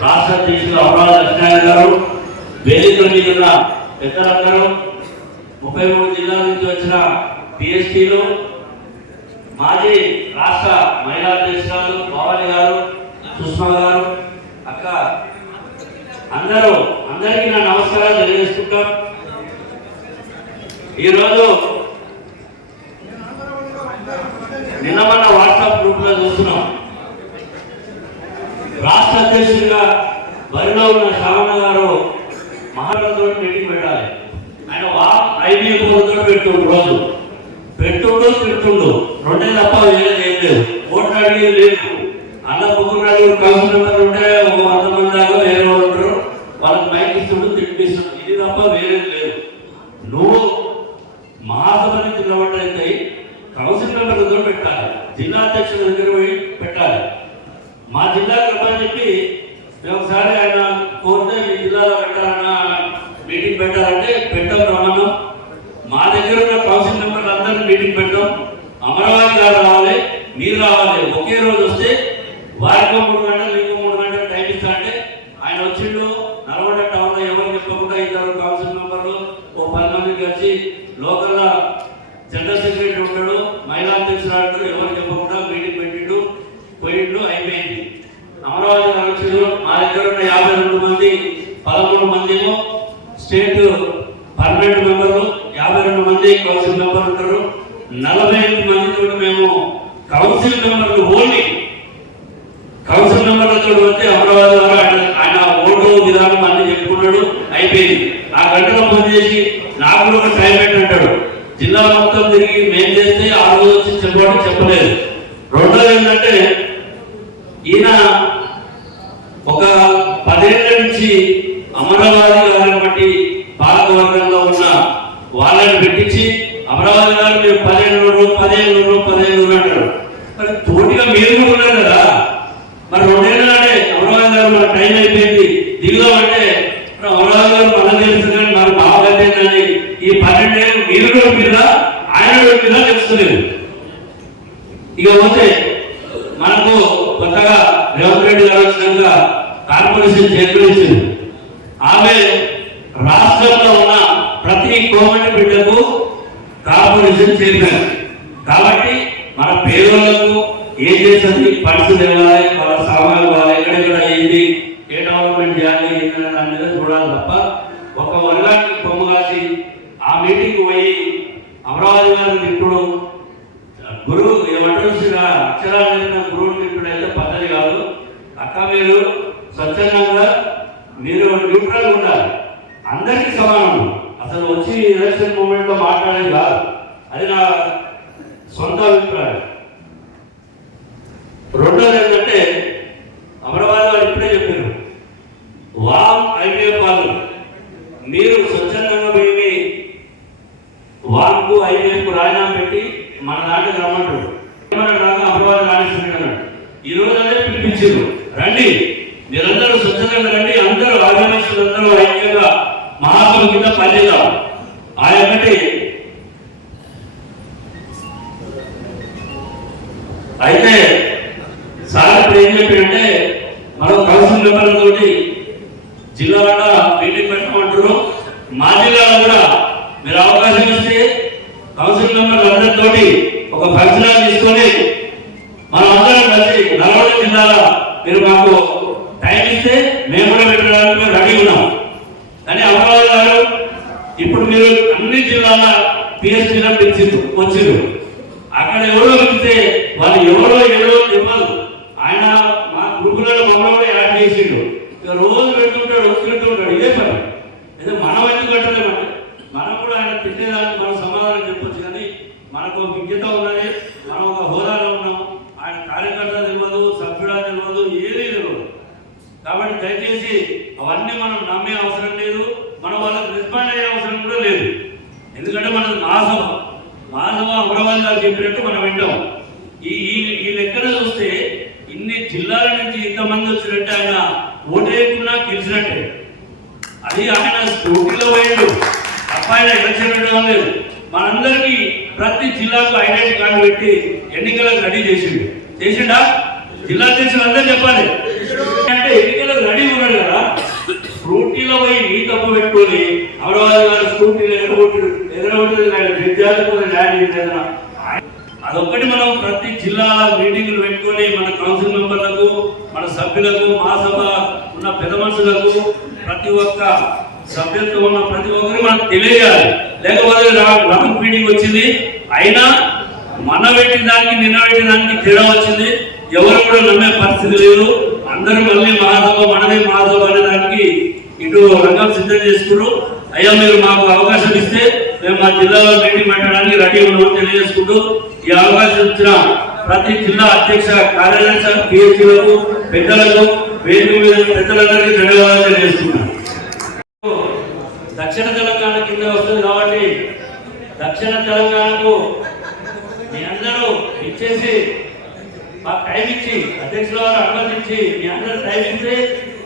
రాష్ట్ర అధ్యక్షులు అమరావతి లక్ష్మణ గారు వేదిక మీద ఉన్న పెద్దలందరూ ముప్పై మూడు జిల్లాల నుంచి వచ్చిన పిఎస్టీలు మాజీ రాష్ట్ర మహిళా అధ్యక్షురాలు భవాని గారు సుష్మా గారు అక్క అందరూ అందరికీ నా నమస్కారాలు తెలియజేసుకుంటాం. ఈరోజు నిన్న మన మీటింగ్ పెట్టాలి. ఆయన ఐదు ఐబీ పెట్టుండు రోజు. పెట్టుండు తిట్టుండు రెండే తప్ప వేరేది ఏం లేదు. ఓట్లు అడిగి లేదు. అన్న ముగ్గురు కౌన్సిల్ మెంబర్ ఉంటే ఒక వంద మంది దాకా వేరే వాళ్ళు ఉంటారు. వాళ్ళకి మైక్ ఇస్తుండు తిప్పిస్తుండు ఇది తప్ప వేరేది లేదు. నువ్వు మహాసభ నుంచి నిలబడ్డైతే కౌన్సిల్ మెంబర్ దగ్గర పెట్టాలి. జిల్లా అధ్యక్షుల దగ్గర పోయి పెట్టాలి. మా జిల్లా రమ్మని చెప్పి మేము ఒకసారి ఆయన కోరితే మీ జిల్లాలో పెట్టాలన్న మీటింగ్ పెట్టాలంటే పెట్టాం రమ్మన్నాం మా దగ్గర ఉన్న కౌన్సిల్ మెంబర్లు అందరినీ మీటింగ్ పెట్టాం అమరావతి గారు రావాలి మీరు రావాలి. ఒకే రోజు వస్తే వారికో మూడు గంటలు మీకు మూడు గంటలు టైం ఇస్తా అంటే ఆయన వచ్చిండు. నల్గొండ టౌన్లో ఎవరు చెప్పకుండా ఇద్దరు కౌన్సిల్ మెంబర్లు ఓ పది మంది కలిసి లోకల్ జనరల్ సెక్రటరీ ఉంటాడు మహిళా అధ్యక్షురాలు ఎవరు చెప్పకుండా మీటింగ్ పెట్టిండు పోయిండు అయిపోయింది. అమరావతి గారు వచ్చిండు. మా దగ్గర ఉన్న యాభై రెండు మంది పదమూడు మంది ఏమో స్టేట్ పర్మనెంట్ మెంబర్లు యాభై రెండు మంది కౌన్సిల్ మెంబర్లు ఉంటారు. నలభై ఐదు మందితో మేము కౌన్సిల్ మెంబర్లు ఓన్లీ కౌన్సిల్ మెంబర్లతో వస్తే అమరావతి ద్వారా ఆయన ఓటు విధానం అన్ని చెప్పుకున్నాడు అయిపోయింది. ఆ గంటలో ఫోన్ చేసి నాకు ఒక టైం పెట్టంటాడు జిల్లా మొత్తం తిరిగి మేం చేస్తే ఆ రోజు వచ్చి చెప్పడం చెప్పలేదు. రెండోది ఏంటంటే ఈయన ఒక పదేళ్ళ నుంచి అమరావతి గారిని బట్టి పాలకవర్గంలో ఉన్న వాళ్ళని పెట్టించి అమరావతి గారు మీరు పదిహేను రోజులు పదిహేను రోజులు పదిహేను రోజులు అంటారు. మరి తోటిగా మీరు ఉన్నారు కదా. మరి రెండేళ్ళ నాడే అమరావతి గారు మన టైం అయిపోయింది. దిగుదామంటే మరి అమరావతి గారు మనం తెలుసు కానీ మరి అని ఈ పన్నెండేళ్ళు మీరు కూడా మీద ఆయన కూడా మీద తెలుస్తలేదు. ఇక పోతే మనకు కొత్తగా రేవంత్ రెడ్డి గారు వచ్చినాక కార్పొరేషన్ చైర్మన్ ఇచ్చింది. ఆమె రాష్ట్రంలో ఉన్న ప్రతి కోమటి బిడ్డకు కార్పొరేషన్ చైర్మన్ కాబట్టి మన పేదలకు ఏం చేస్తుంది? ఫండ్స్ ఇవ్వాలి వాళ్ళ సామాన్లు వాళ్ళ ఎక్కడెక్కడ ఏంటి? ఏ డెవలప్మెంట్ చేయాలి ఏంటనే దాని మీద చూడాలి తప్ప ఒక వర్గానికి కొమ్మ కాసి ఆ మీటింగ్ పోయి అమరావతి గారిని ఇప్పుడు గురువు ఏమంటారు అక్షరాలు నేర్పిన గురువుని తిప్పుడు అయితే పద్ధతి కాదు. అక్క మీరు స్వచ్ఛందంగా మీరు న్యూట్రల్ ఉండాలి. అందరికీ సమానం. అసలు వచ్చి ఎలక్షన్ మూమెంట్లో మాట్లాడేది కాదు. అది నా సొంత అభిప్రాయం. రెండోది ఏంటంటే అమరావతి వారు ఇప్పుడే చెప్పారు వామ్ ఐవీఎఫ్ పాలు మీరు స్వచ్ఛందంగా పోయి వామ్కు ఐదేపు రాజీనామా పెట్టి మన దాంట్లో రమ్మంటారు. రాగా రాక అమరావతి రాణిస్తున్నాడు అన్నాడు. ఈ రోజు అదే పిలిపించారు. రండి. మీరందరూ స్వచ్ఛందంగా రండి. అందరూ ఆర్గనైజేషన్లు ఐక్యంగా మహాత్ముల కింద పనిచేద్దాం. ఆ యొక్కటి కౌన్సిల్ మెంబర్లతోటి జిల్లాలో మీటింగ్ పెట్టమంటారు మా జిల్లాలో కూడా మీరు అవకాశం ఇస్తే కౌన్సిల్ మెంబర్లు అందరితో ఒక ఫంక్షన్ తీసుకొని మనం అందరం కలిసి నల్గొండ జిల్లాలో మీరు మాకు టైం ఇస్తే మేము కూడా పెట్టడానికి మేము రెడీ ఉన్నాం. కానీ అమరావతి గారు ఇప్పుడు మీరు అన్ని జిల్లాల పిఎస్టీలో పిలిచింది వచ్చిండ్రు. అక్కడ ఎవరో పిలిస్తే వాళ్ళు ఎవరో ఎవరో చెప్పాలి. ఆయన మా గురుకులలో ఇక రోజు పెడుతుంటాడు రోజు ఉంటాడు ఇదే పని. అయితే మనం ఎందుకు కట్టలేమంటే మనం కూడా ఆయన తిట్టేదానికి మనం సమాధానం చెప్పొచ్చు. కానీ మనకు ఒక విజ్ఞత ఉన్నది మనం ఒక హోదాలో ఉన్నాం ఆయన కార్యకర్త తెలియదు సభ్యుడా తెలియదు ఏదీ తెలియదు. కాబట్టి దయచేసి అవన్నీ మనం నమ్మే అవసరం లేదు. మనం వాళ్ళకి రెస్పాండ్ అయ్యే అవసరం కూడా లేదు. ఎందుకంటే మనం మాసభ మాసభ అమరావతి గారు చెప్పినట్టు మనం వింటాం. ఈ ఈ లెక్కన చూస్తే ఇన్ని జిల్లాల నుంచి ఇంతమంది వచ్చినట్టు ఆయన ఓటేయకుండా గెలిచినట్టే. అది ఆయన స్కూటీలో పోయాడు. తప్ప ఆయన ఎలక్షన్ పెట్టడం లేదు. మనందరికీ ప్రతి జిల్లాకు ఐడెంటిటీ కార్డు పెట్టి ఎన్నికలకు రెడీ చేసిండు. చేసిండా? జిల్లా అధ్యక్షులు అందరూ చెప్పాలి. అంటే ఎన్నికలకు రెడీ పోయి నీ తప్పు పెట్టుకొని అమరావతి గారు స్కూటీలు ఎగరగొట్టు ఎగరగొట్టి విద్యార్థులు ల్యాండ్ చేసిన అదొక్కటి మనం ప్రతి జిల్లా మీటింగ్లు పెట్టుకొని మన కౌన్సిల్ మెంబర్లకు మన సభ్యులకు మా సభ ఉన్న పెద్ద మనుషులకు ప్రతి ఒక్క సభ్యులతో ఉన్న ప్రతి ఒక్కరికి మనం తెలియజేయాలి. లేకపోతే రా- మీటింగ్ వచ్చింది అయినా మన పెట్టిన దానికి నిన్న పెట్టిన దానికి తేడా వచ్చింది. ఎవరు కూడా నమ్మే పరిస్థితి లేదు. అందరూ మళ్ళీ మహాసభ మనదే మహాసభ అనే దానికి ఇటు రంగం సిద్ధం చేసుకున్నారు అయ్యా మీరు మాకు అవకాశం ఇస్తే మేము మా జిల్లాలో మీటింగ్ పెట్టడానికి రెడీ ఉన్నామని తెలియజేసుకుంటూ ఈ అవకాశం ఇచ్చిన ప్రతి జిల్లా అధ్యక్ష కార్యాలయ పిహెచ్లకు పెద్దలకు వేదిక మీద పెద్దలందరికీ ధన్యవాదాలు తెలియజేస్తున్నాను. దక్షిణ తెలంగాణ కింద వస్తుంది కాబట్టి దక్షిణ తెలంగాణకు మీ అందరూ ఇచ్చేసి మాకు టైం ఇచ్చి అధ్యక్షుల వారు అనుమతించి మీ అందరూ టైం ఇస్తే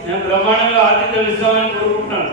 మేము బ్రహ్మాండంగా ఆతిథ్యం ఇస్తామని కోరుకుంటున్నాను.